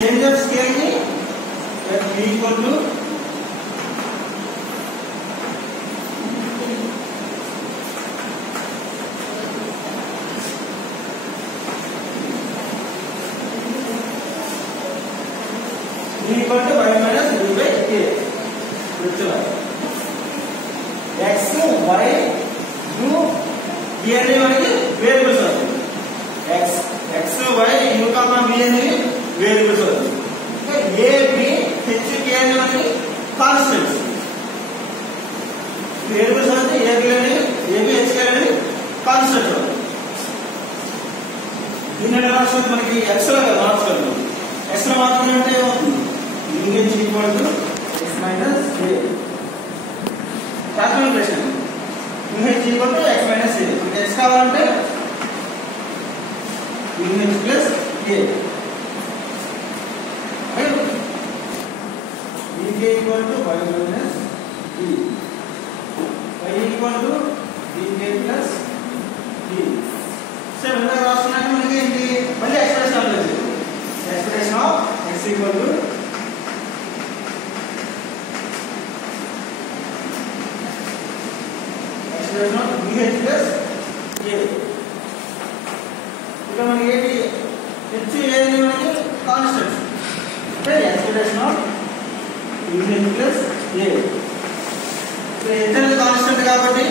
change of scale ni that b equal to y minus b by k. x y u b అనేది మనకి variables అవుతాయి. x y u b అనేది variables అవుతాయి. a b h k అనేది మనకి constants variables అవుతాయి. a b h k అనేది constant అవుతాయి. దీన్ని రాష్ట్రం మనకి x లో మార్చుకోవాలి. x లో మార్చుకుంటే ఏమవుతుంది? h equal to x minus a. Calculation h equal to x minus a. మనకి x కావాలంటే h plus a. dk equal to y minus b. y equal to dk plus b. So ఇలా రాస్తున్నాక మనకి ఏంటి? మళ్ళీ expression apply చేయాలి. Expression of x equal to expression of bh plus a. ఇక్కడ మనకి ఏంటి? h అనేది మనకి కాన్స్టెంట్. అంటే expression of bh plus a. So h అనేది కాన్స్టెంట్ కాబట్టి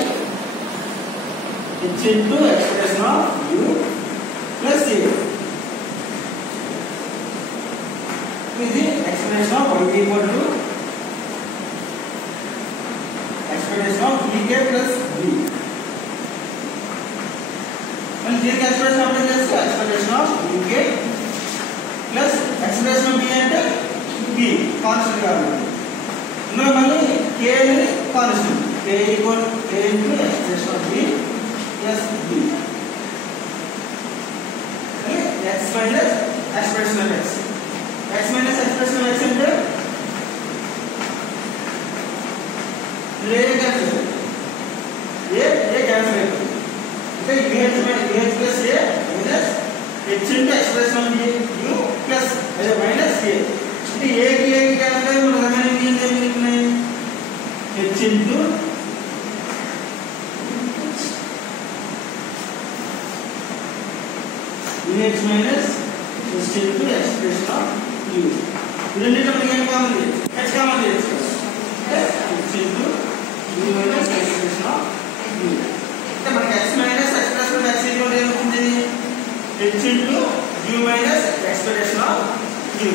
h into expression of u plus a. ఇది expression of y equal to expression of dk plus b. and దీనికి expression అప్లై చేస్తే expression of dk plus expression of b అంటే b constant కాబట్టి ఇందులో మళ్ళీ k అనేది constant. k equal k into expression of b plus b. x minus expression of x. x minus expression of x అంటే a cancel అవుతుంది. అంటే h plus a minus h into expression of u plus అదే minus a. అంటే a కి cancel అయ్యి మన remaining ఏం జరుగుతున్నాయి? h into h minus h into expression of u. రెండింటిలో మనకి ఏం కావాలి? h కావాలి. h into u minus expression of u. అంటే మనకి x minus expression of x equal to ఏమవుతుంది? h into u minus expression of u.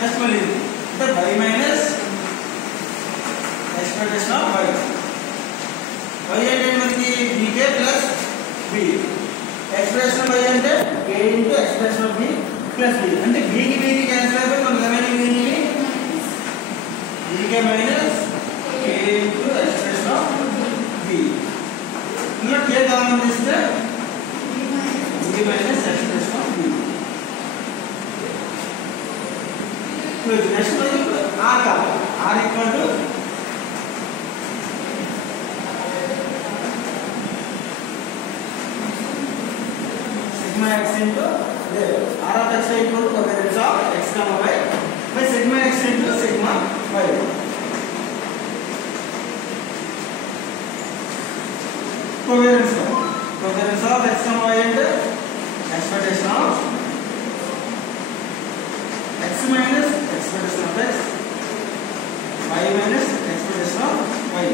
Next మళ్ళీ అంటే y minus expression of y. y అంటే మనకి bk plus b. expression of y అంటే k into expression of b plus b. అంటే b కి b కి cancel అయిపోయి మనకి రిమైనింగ్ ఏంటి? bk minus k into expression of b. ఇందులో k కామన్ తీస్తే b minus expression of b. Next మనకి r కావాలి. r equal to sigma x into r of x equal to covariance of x comma y by sigma x into sigma y. covariance of x comma y అంటే expectation of x minus expectation of x, y minus expectation of y.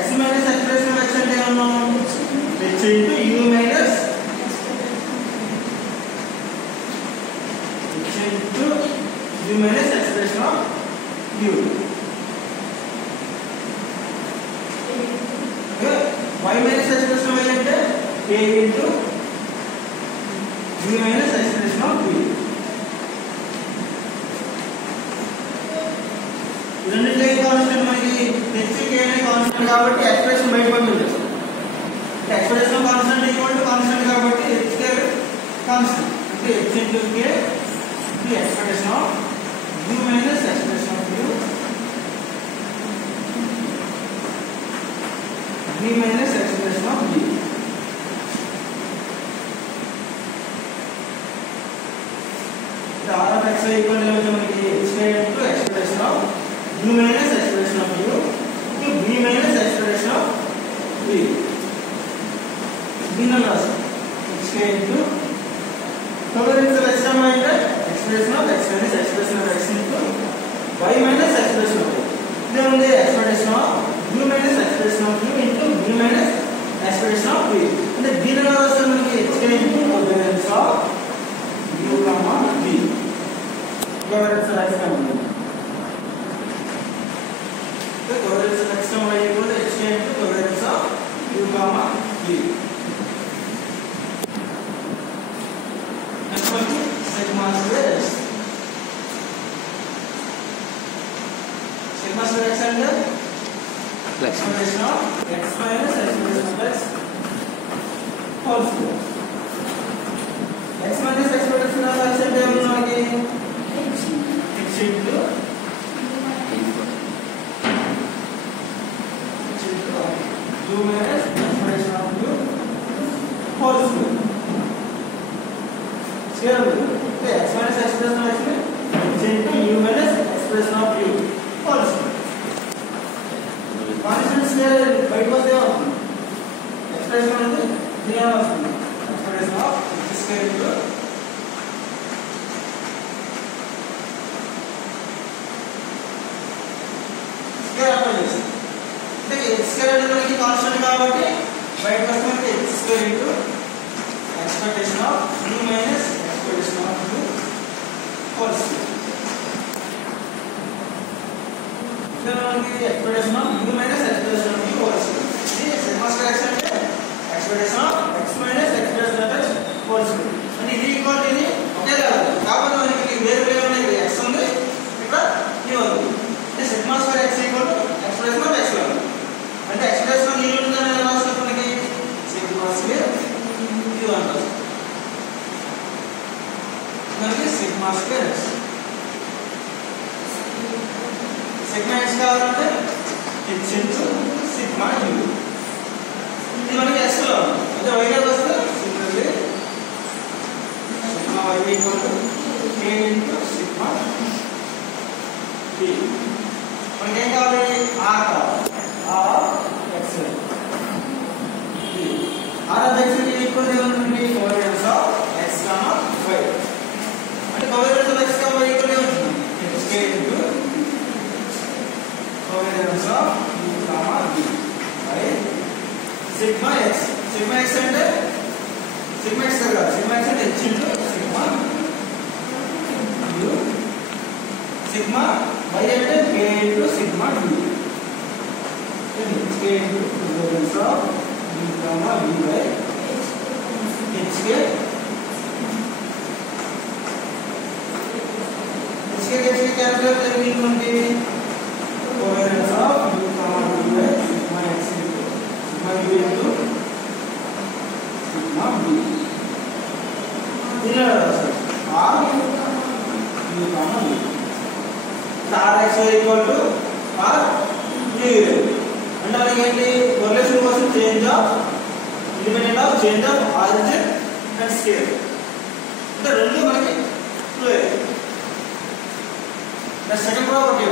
x minus expression of x అంటే ఏమన్నాం? h into u minus expression of u. y minus expression of y అంటే k into u minus expression of v. రెండింటిలో constant మనకి h k అనే constant కాబట్టి expression బయట పంపించేస్తాం. Expression constant equal to constant కాబట్టి h k constant. అంటే h into k the expression of u minus expression of u v minus expression of v. The r of x equal to x square into expression of u minus expression of u to v minus expression of v. v numbers x square into covariance of x minus expression of x minus expression of x into y minus expression of y. Then the expression of u minus expression of u into v minus expression of v. And the v numbers are x square into covariance of u comma v. Covariance of x comma v. The covariance of x comma y equal to x square into covariance of u comma v. Next one is sigma square x. Sigma square x and expression of x minus expression of x whole square. X minus expression of x అంటే ఏమన్నది x into u minus expression of u whole square. Square అంటే x minus expression of x into u minus expression of u whole square. Constant square బయటకు వస్తే ఏమవుతుంది expression అనేది 3 అని వస్తుంది. Expression of x square into square apply చేస్తాం. అంటే x square అనేది మనకి కాన్స్టెంట్ కాబట్టి బయటకు వస్తే మనకి x square into expectation of u minus expectation of u whole square. Then మనకి expectation of u minus expectation of u whole square. ఇది sigma square x అంటే expectation of x minus expectation of x whole square. అంటే ఇది equal ఇది ఒకే కాదు. కాబట్టి మనకి వేరే వేరే ఉన్నాయి. x ఉంది ఇక్కడ u ఉంది. అంటే sigma square x equal to expectation of x ఉంది. అంటే expectation of u ఉందని ఎలా రాస్తాం మనకి sigma square u అంటారు. మనకి sigma square x. sigma x కావాలంటే h into sigma u. ఇది మనకి x లో అంటే y లోకి వస్తే simply sigma y equal to k into sigma v. మనకి ఏం కావాలి r కావాలి. r of x r of x కి ఈక్వల్ ఏమవుతుంది covariance of x comma y. అంటే covariance of x comma y equal ఏమవుతుంది k into covariance of u comma v by sigma x. sigma x అంటే sigma x కదా. sigma x అంటే h into sigma u. sigma y అంటే k into sigma v. Then k into covariance of u comma v by h k. h k cancel करके మనకి covariance of u comma v by sigma x into sigma u into sigma v. ఇలా రాస్తాం r u comma v. r x equal to r u. అంటే మనకి ఏంటి correlation కోసం change of independent of change of origin and scale. అంటే రెండు మనకి flow. Second property